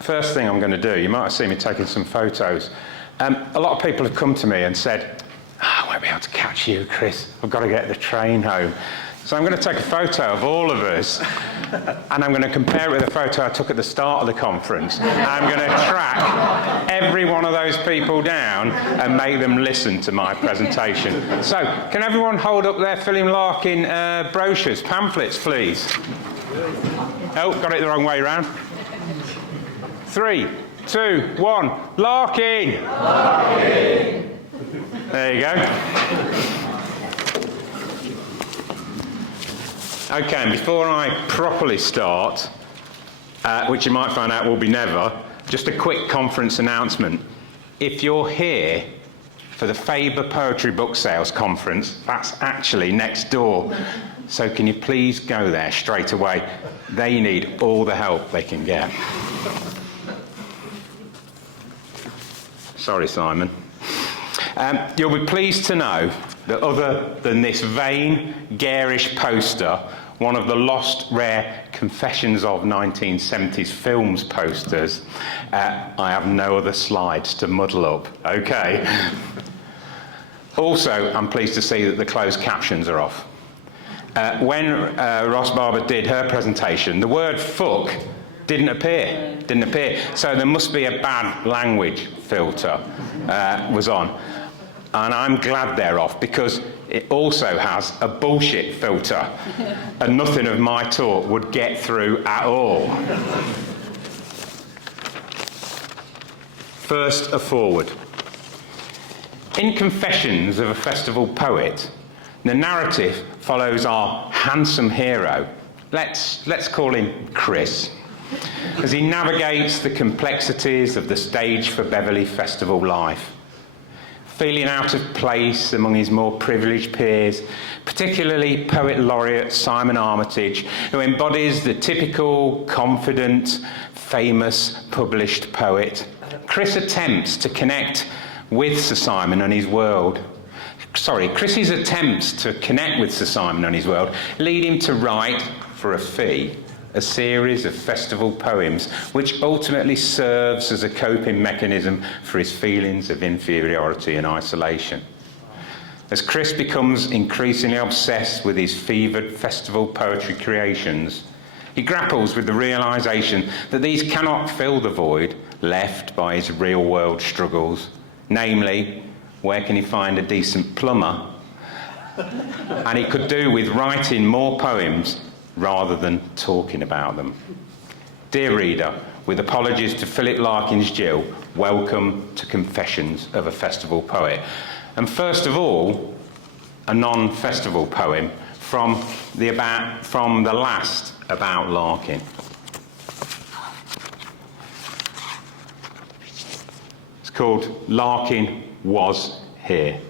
First thing I'm going to do, you might have seen me taking some photos. A lot of people have come to me and said, I won't be able to catch you, Chris. I've got to get the train home. So I'm going to take a photo of all of us, and I'm going to compare it with a photo I took at the start of the conference. I'm going to track every one of those people down and make them listen to my presentation. So, can everyone hold up their Philip Larkin brochures, pamphlets, please? Oh, got it the wrong way round. 3, 2, 1, Larkin! Larkin! There you go. Okay, and before I properly start, which you might find out will be never, just a quick conference announcement. If you're here for the Faber Poetry Book Sales Conference, that's actually next door. So can you please go there straight away? They need all the help they can get. Sorry, Simon. You'll be pleased to know that other than this vain, garish poster, one of the lost, rare Confessions of 1970s films posters, I have no other slides to muddle up. Okay. Also, I'm pleased to see that the closed captions are off. When Ross Barber did her presentation, the word fuck didn't appear. So there must be a bad language filter was on. And I'm glad they're off, because it also has a bullshit filter, and nothing of my talk would get through at all. First, a foreword. In Confessions of a Festival Poet, the narrative follows our handsome hero, let's call him Chris, as he navigates the complexities of the stage for Beverley festival life. Feeling out of place among his more privileged peers, particularly Poet Laureate Simon Armitage, who embodies the typical, confident, famous, published poet. Chris attempts to connect with Sir Simon and his world. Chris's attempts to connect with Sir Simon and his world lead him to write, for a fee, a series of festival poems, which ultimately serves as a coping mechanism for his feelings of inferiority and isolation. As Chris becomes increasingly obsessed with his fevered festival poetry creations, he grapples with the realisation that these cannot fill the void left by his real-world struggles, namely, where can he find a decent plumber? And he could do with writing more poems rather than talking about them. Dear reader, with apologies to Philip Larkin's Jill, welcome to Confessions of a Festival Poet. And first of all, a non-festival poem from the last about Larkin. It's called Larkin Was Here.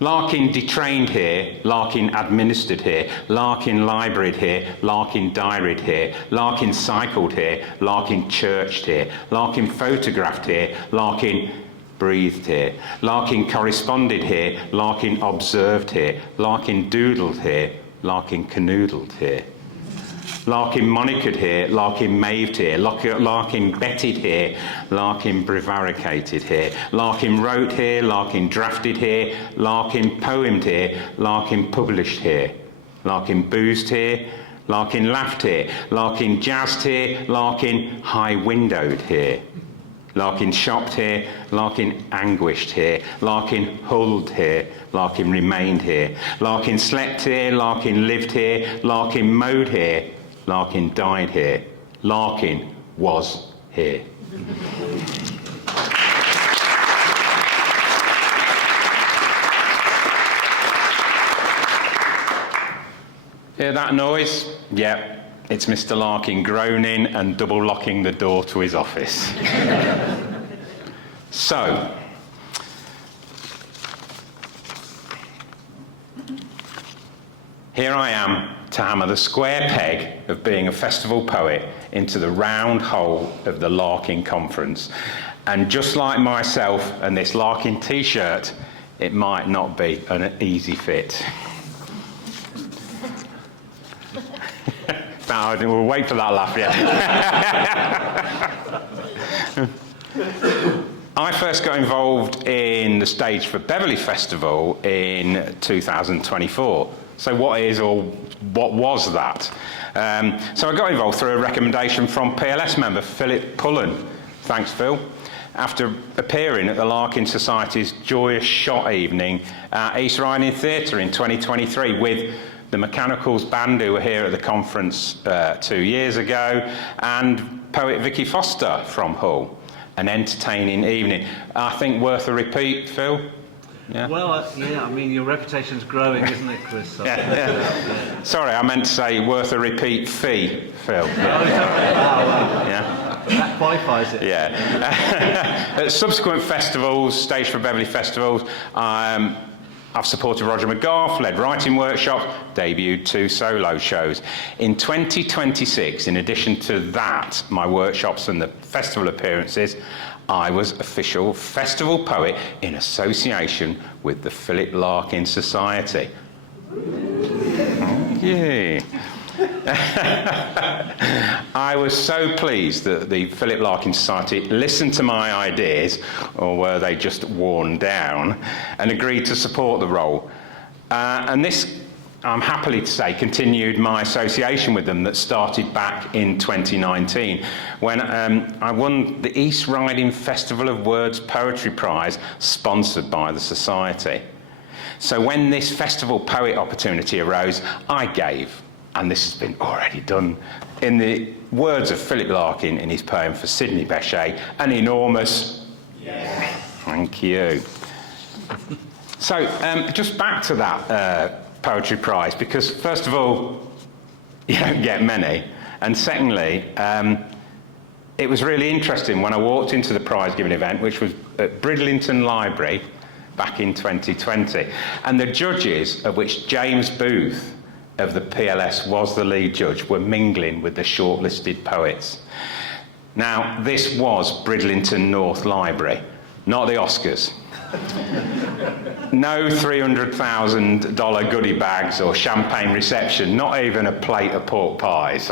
Larkin detrained here, Larkin administered here, Larkin libraried here, Larkin diaried here, Larkin cycled here, Larkin churched here, Larkin photographed here, Larkin breathed here, Larkin corresponded here, Larkin observed here, Larkin doodled here, Larkin canoodled here. Larkin monickered here, Larkin maved here, Larkin betted here, Larkin prevaricated here, Larkin wrote here, Larkin drafted here, Larkin poemed here, Larkin published here, Larkin boozed here, Larkin laughed here, Larkin jazzed here, Larkin high-windowed here, Larkin shopped here, Larkin anguished here, Larkin hulled here, Larkin remained here, Larkin slept here, Larkin lived here, Larkin mowed here, Larkin died here. Larkin was here. Hear that noise? Yeah, it's Mr. Larkin groaning and double locking the door to his office. So, here I am to hammer the square peg of being a festival poet into the round hole of the Larkin Conference. And just like myself and this Larkin t-shirt, it might not be an easy fit. We'll wait for that laugh, yeah. I first got involved in the stage for Beverley Festival in 2024. So what was that? So I got involved through a recommendation from PLS member Philip Larkin. Thanks, Phil. After appearing at the Larkin Society's Joyous Shot evening at East Riding Theatre in 2023 with the Mechanicals band who were here at the conference 2 years ago, and poet Vicky Foster from Hull. An entertaining evening. I think worth a repeat, Phil? Yeah. Well, yeah, I mean, your reputation's growing, isn't it, Chris? So yeah. Sorry, I meant to say worth a repeat fee, Phil. Yeah. Yeah. That qualifies it. Yeah. At subsequent festivals, Stage for Beverley festivals, I've supported Roger McGough, led writing workshops, debuted 2 solo shows. In 2026, in addition to that, my workshops and the festival appearances, I was official festival poet in association with the Philip Larkin Society. Yeah. I was so pleased that the Philip Larkin Society listened to my ideas, or were they just worn down, and agreed to support the role. And this, I'm happily to say, continued my association with them that started back in 2019 when I won the East Riding Festival of Words Poetry Prize sponsored by the Society. So when this festival poet opportunity arose, I gave, and this has been already done, in the words of Philip Larkin in his poem for Sidney Bechet, an enormous yes. Thank you. So just back to that poetry prize, because first of all, you don't get many, and secondly, it was really interesting when I walked into the prize giving event, which was at Bridlington Library back in 2020, and the judges, of which James Booth of the PLS was the lead judge, were mingling with the shortlisted poets. Now, this was Bridlington North Library, not the Oscars. No $300,000 goodie bags or champagne reception, not even a plate of pork pies.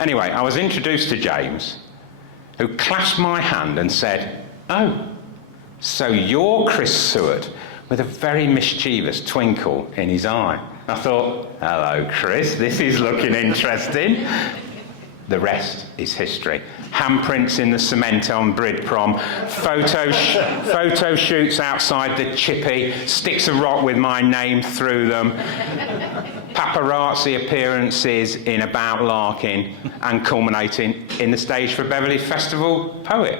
Anyway, I was introduced to James, who clasped my hand and said, "Oh, so you're Chris Sewart," with a very mischievous twinkle in his eye. I thought, hello, Chris, this is looking interesting. The rest is history. Handprints in the cement on Brid Prom, photo shoots outside the Chippy, sticks of rock with my name through them, paparazzi appearances in About Larkin, and culminating in the Stage for Beverley Festival Poet.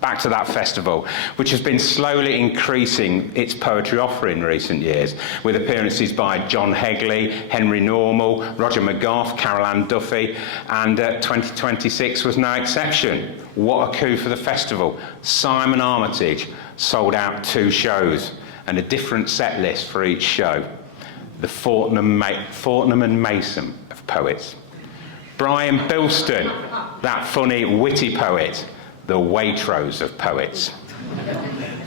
Back to that festival, which has been slowly increasing its poetry offer in recent years, with appearances by John Hegley, Henry Normal, Roger McGough, Carol Ann Duffy, and 2026 was no exception. What a coup for the festival. Simon Armitage sold out 2 shows and a different set list for each show. The Fortnum and Mason of poets. Brian Bilston, that funny, witty poet, the Waitrose of poets.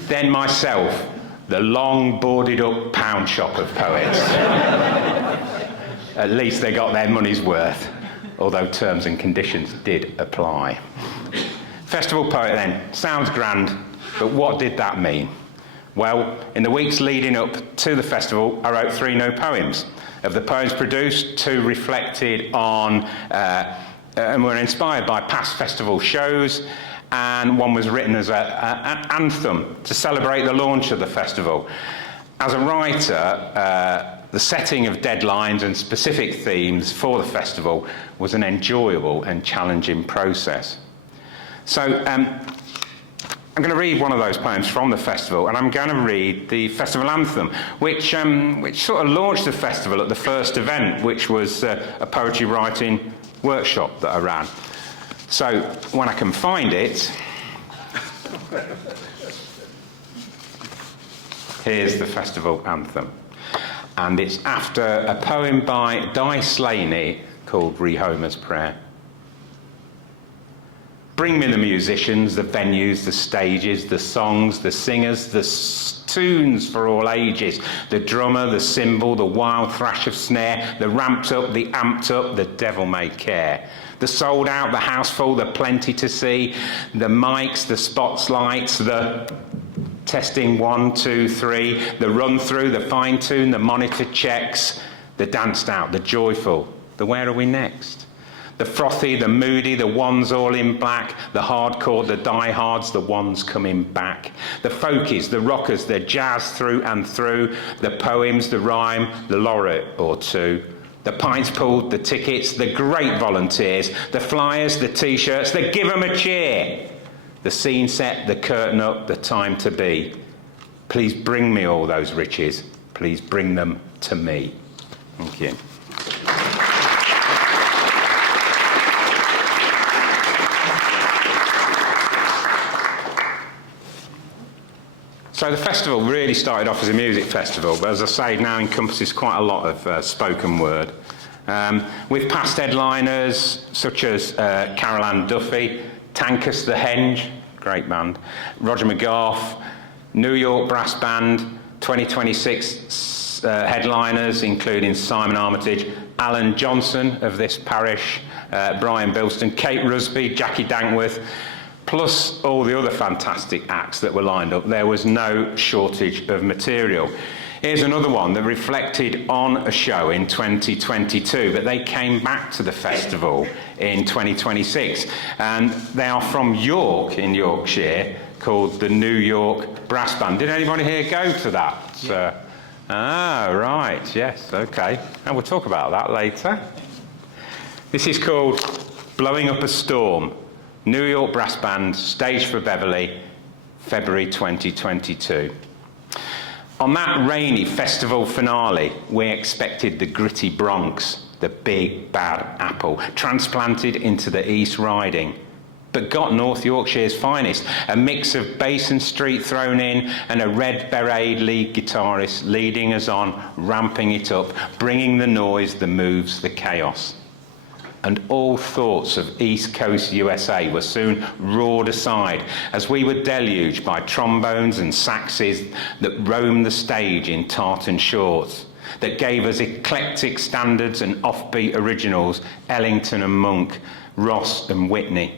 Then myself, the long, boarded-up pound shop of poets. At least they got their money's worth, although terms and conditions did apply. Festival poet then, sounds grand, but what did that mean? Well, in the weeks leading up to the festival, I wrote 3 new poems. Of the poems produced, 2 reflected on and were inspired by past festival shows, and 1 was written as an anthem to celebrate the launch of the festival. As a writer, the setting of deadlines and specific themes for the festival was an enjoyable and challenging process. So I'm going to read one of those poems from the festival, and I'm going to read the festival anthem, which sort of launched the festival at the first event, which was a poetry writing workshop that I ran. So when I can find it, here's the festival anthem. And it's after a poem by Di Slaney called Rehomer's Prayer. Bring me the musicians, the venues, the stages, the songs, the singers, the tunes for all ages. The drummer, the cymbal, the wild thrash of snare, the ramped up, the amped up, the devil may care. The sold out, the house full, the plenty to see, the mics, the spotlights, the testing 1, 2, 3, the run through, the fine tune, the monitor checks, the danced out, the joyful, the where are we next? The frothy, the moody, the ones all in black, the hardcore, the diehards, the ones coming back. The folkies, the rockers, the jazz through and through, the poems, the rhyme, the laureate or two. The pints pulled, the tickets, the great volunteers, the flyers, the t-shirts, the give 'em a cheer. The scene set, the curtain up, the time to be. Please bring me all those riches. Please bring them to me. Thank you. So the festival really started off as a music festival, but as I say, now encompasses quite a lot of spoken word. With past headliners such as Carol Ann Duffy, Tankus the Henge, great band, Roger McGough, New York Brass Band, 2026 headliners including Simon Armitage, Alan Johnson of this parish, Brian Bilston, Kate Rusby, Jackie Dankworth, plus all the other fantastic acts that were lined up. There was no shortage of material. Here's another one that reflected on a show in 2022, but they came back to the festival in 2026. And they are from York in Yorkshire, called the New York Brass Band. Did anybody here go to that? Yeah. Right, yes, okay. And we'll talk about that later. This is called Blowing Up a Storm. New York Brass Band, staged for Beverley, February 2022. On that rainy festival finale, we expected the gritty Bronx, the big bad apple, transplanted into the East Riding, but got North Yorkshire's finest, a mix of bass and street thrown in, and a red beret lead guitarist leading us on, ramping it up, bringing the noise, the moves, the chaos. And all thoughts of East Coast USA were soon roared aside as we were deluged by trombones and saxes that roamed the stage in tartan shorts, that gave us eclectic standards and offbeat originals, Ellington and Monk, Ross and Whitney.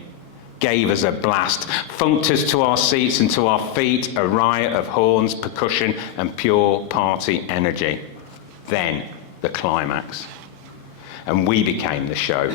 Gave us a blast, funked us to our seats and to our feet, a riot of horns, percussion and pure party energy. Then the climax. And we became the show.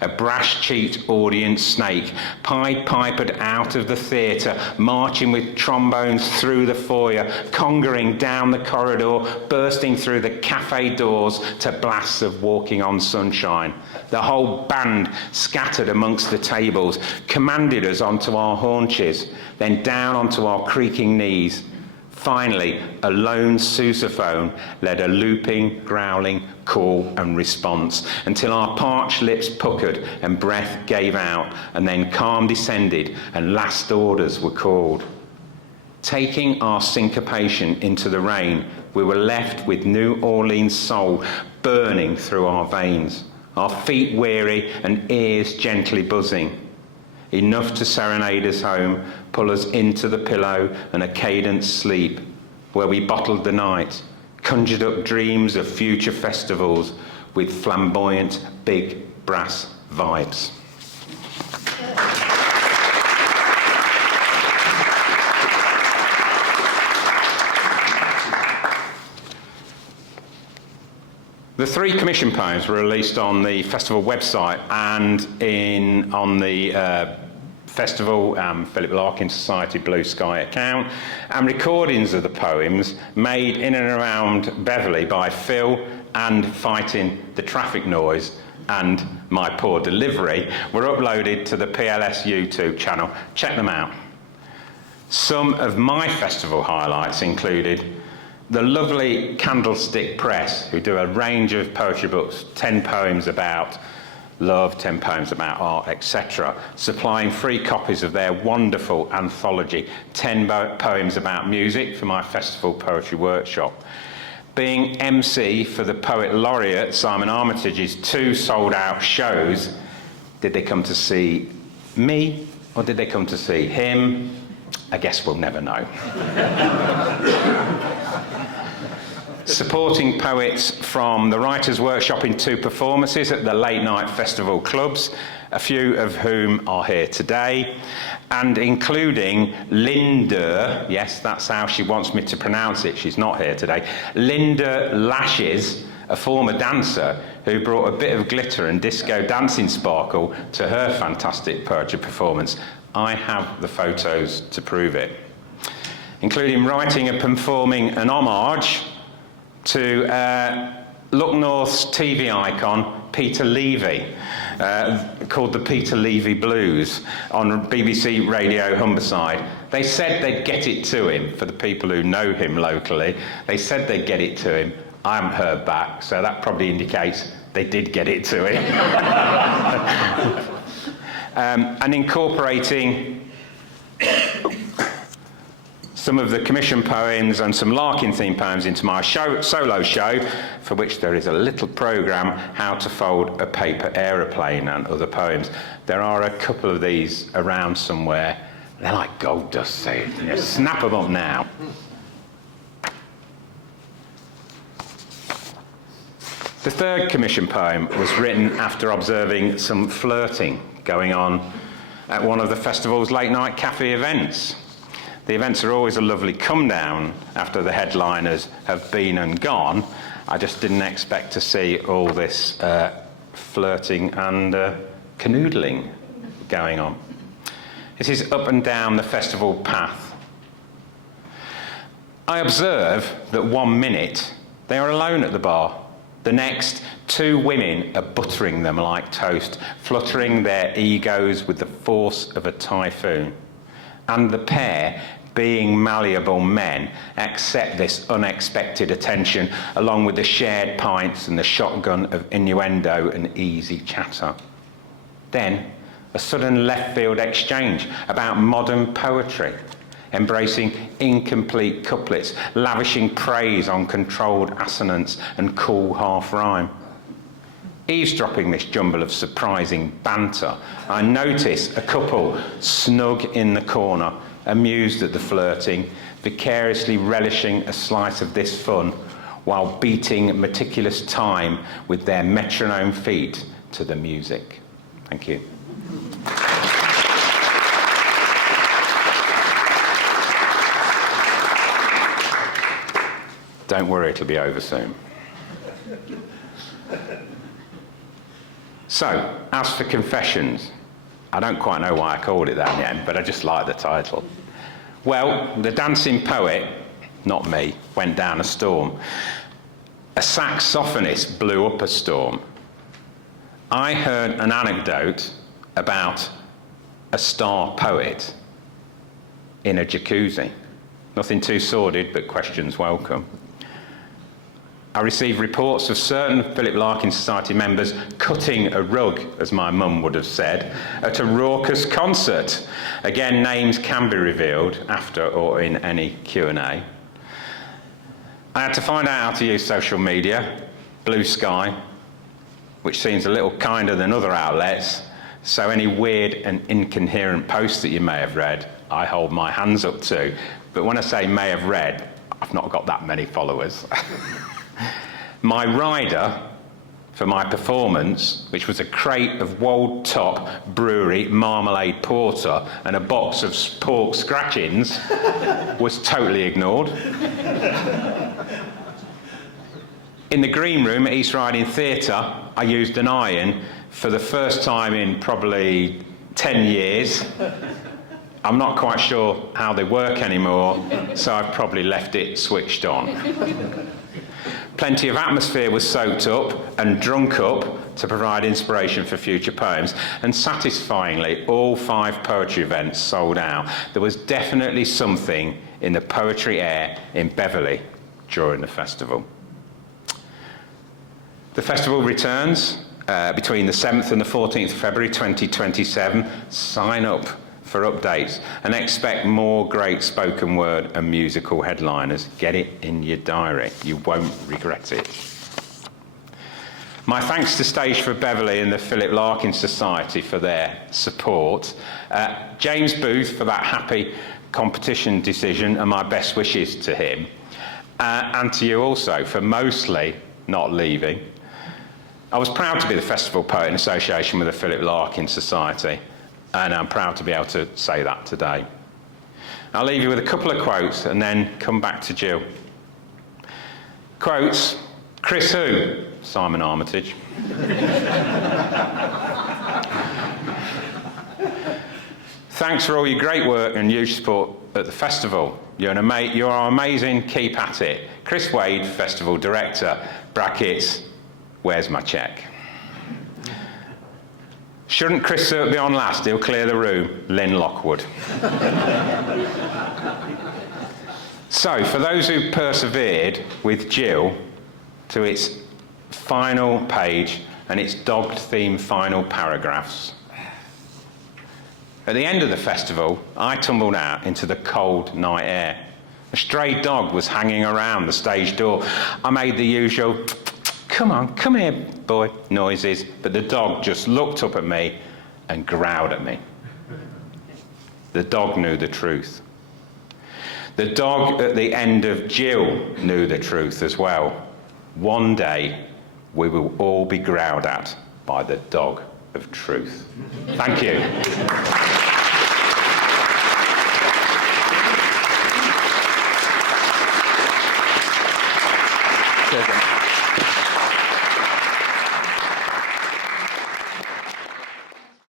A brass-cheeked audience snake, Pied Pipered out of the theatre, marching with trombones through the foyer, conjuring down the corridor, bursting through the cafe doors to blasts of Walking on Sunshine. The whole band scattered amongst the tables, commanded us onto our haunches, then down onto our creaking knees. Finally, a lone sousaphone led a looping, growling call and response until our parched lips puckered and breath gave out, and then calm descended and last orders were called. Taking our syncopation into the rain, we were left with New Orleans soul burning through our veins, our feet weary and ears gently buzzing. Enough to serenade us home, pull us into the pillow and a cadenced sleep, where we bottled the night, conjured up dreams of future festivals with flamboyant, big brass vibes. The 3 commission poems were released on the festival website and on the festival Philip Larkin Society Blue Sky account, and recordings of the poems made in and around Beverley by Phil and Fighting the Traffic Noise and my poor delivery were uploaded to the PLS YouTube channel. Check them out. Some of my festival highlights included the lovely Candlestick Press, who do a range of poetry books, 10 poems about love, 10 poems about art, etc., supplying free copies of their wonderful anthology, 10 poems about music, for my festival poetry workshop. Being MC for the Poet Laureate Simon Armitage's 2 sold-out shows. Did they come to see me, or did they come to see him? I guess we'll never know. Supporting poets from the Writers' Workshop in 2 performances at the Late Night Festival clubs, a few of whom are here today, and including Linda, yes, that's how she wants me to pronounce it, she's not here today, Linda Lashes, a former dancer who brought a bit of glitter and disco dancing sparkle to her fantastic poetry performance. I have the photos to prove it, including writing and performing an homage to Look North's TV icon, Peter Levy, called the Peter Levy Blues on BBC Radio Humberside. They said they'd get it to him, for the people who know him locally. They said they'd get it to him. I haven't heard back, so that probably indicates they did get it to him. And incorporating some of the commission poems and some Larkin-themed poems into my solo show, for which there is a little programme, How to Fold a Paper Aeroplane and other poems. There are a couple of these around somewhere. They're like gold dust, so snap them up now. The third commission poem was written after observing some flirting going on at one of the festival's late-night cafe events. The events are always a lovely come-down after the headliners have been and gone. I just didn't expect to see all this flirting and canoodling going on. This is up and down the festival path. I observe that 1 minute they are alone at the bar. The next, 2 women are buttering them like toast, fluttering their egos with the force of a typhoon. And the pair, being malleable men, accept this unexpected attention, along with the shared pints and the shotgun of innuendo and easy chatter. Then, a sudden left-field exchange about modern poetry, embracing incomplete couplets, lavishing praise on controlled assonance and cool half-rhyme. Eavesdropping this jumble of surprising banter, I notice a couple snug in the corner, amused at the flirting, vicariously relishing a slice of this fun, while beating meticulous time with their metronome feet to the music. Thank you. Don't worry, it'll be over soon. So, as for confessions, I don't quite know why I called it that in the end, but I just like the title. Well, the dancing poet, not me, went down a storm. A saxophonist blew up a storm. I heard an anecdote about a star poet in a jacuzzi. Nothing too sordid, but questions welcome. I received reports of certain Philip Larkin Society members cutting a rug, as my mum would have said, at a raucous concert. Again, names can be revealed after or in any Q&A. I had to find out how to use social media, Blue Sky, which seems a little kinder than other outlets, so any weird and incoherent posts that you may have read, I hold my hands up to. But when I say may have read, I've not got that many followers. My rider for my performance, which was a crate of Wold Top Brewery marmalade porter and a box of pork scratchings, was totally ignored. In the green room at East Riding Theatre, I used an iron for the first time in probably 10 years. I'm not quite sure how they work anymore, so I've probably left it switched on. Plenty of atmosphere was soaked up and drunk up to provide inspiration for future poems, and satisfyingly, all 5 poetry events sold out. There was definitely something in the poetry air in Beverley during the festival. The festival returns between the 7th and the 14th of February 2027. Sign up for updates and expect more great spoken word and musical headliners. Get it in your diary. You won't regret it. My thanks to Stage for Beverley and the Philip Larkin Society for their support. James Booth for that happy competition decision, and my best wishes to him, and to you also for mostly not leaving. I was proud to be the Festival Poet in association with the Philip Larkin Society, and I'm proud to be able to say that today. I'll leave you with a couple of quotes and then come back to Jill. Quotes: Chris who? Simon Armitage. Thanks for all your great work and huge support at the festival. You are amazing, keep at it. Chris Wade, Festival Director, brackets, where's my cheque? Shouldn't Chris Sewart be on last? He'll clear the room. Lynn Lockwood. So, for those who persevered with Jill to its final page and its dog-themed final paragraphs, at the end of the festival, I tumbled out into the cold night air. A stray dog was hanging around the stage door. I made the usual, come on, come here, boy, noises, but the dog just looked up at me and growled at me. The dog knew the truth. The dog at the end of Jill knew the truth as well. One day, we will all be growled at by the dog of truth. Thank you. Cheers,